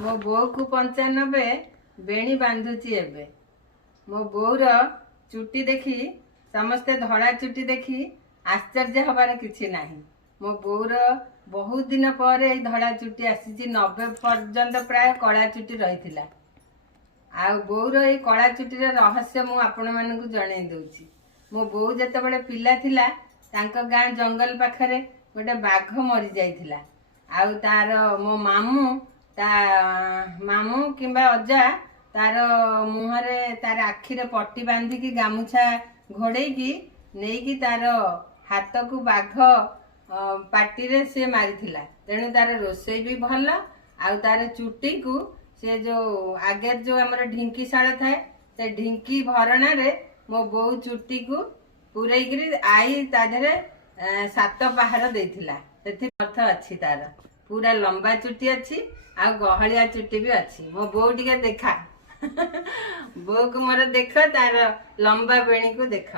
मो बो को 95 बेणी बांधुची एबे मो बोर चुटी देखी समस्ते धड़ा चुटी देखी आश्चर्य हबार किछि नाही। मो बोर बहुत दिन पर धड़ा चुटी आसी 90 पर्यंत प्राय कला चुटी रही। आ बोर ये कला चुटीर रहस्य मु आपण मानकु जणै दउची। मो बो जेतेबेले पिला थिला तांको गाँ जंगल पाखरे गोटे बाघ मरी जाइथिला। आउ तार मो मामू किंबा अजा तार मुहरे तार आखिरे पट्टी बांधिकी गामुछा घोड़ेकी नेकी तार हाथ को बाघ पाटी रे से मारिथिला। तेणु तार रोषेई भी भल आउ तार चुटी को से जो आगे जो हमर ढिंकी शाल थाए से ढिंकी भरणा रे मो बो चुटी को पुरैकरी आई ताधरे 7 पहाड़ देथिला। सेथि अर्थ अछि तार पूरा लंबा चुटी अछि आ गहलिया चुटी भी अछि। मो बो टिके देखा बो को मोर देख तार लंबा बेणी को देख।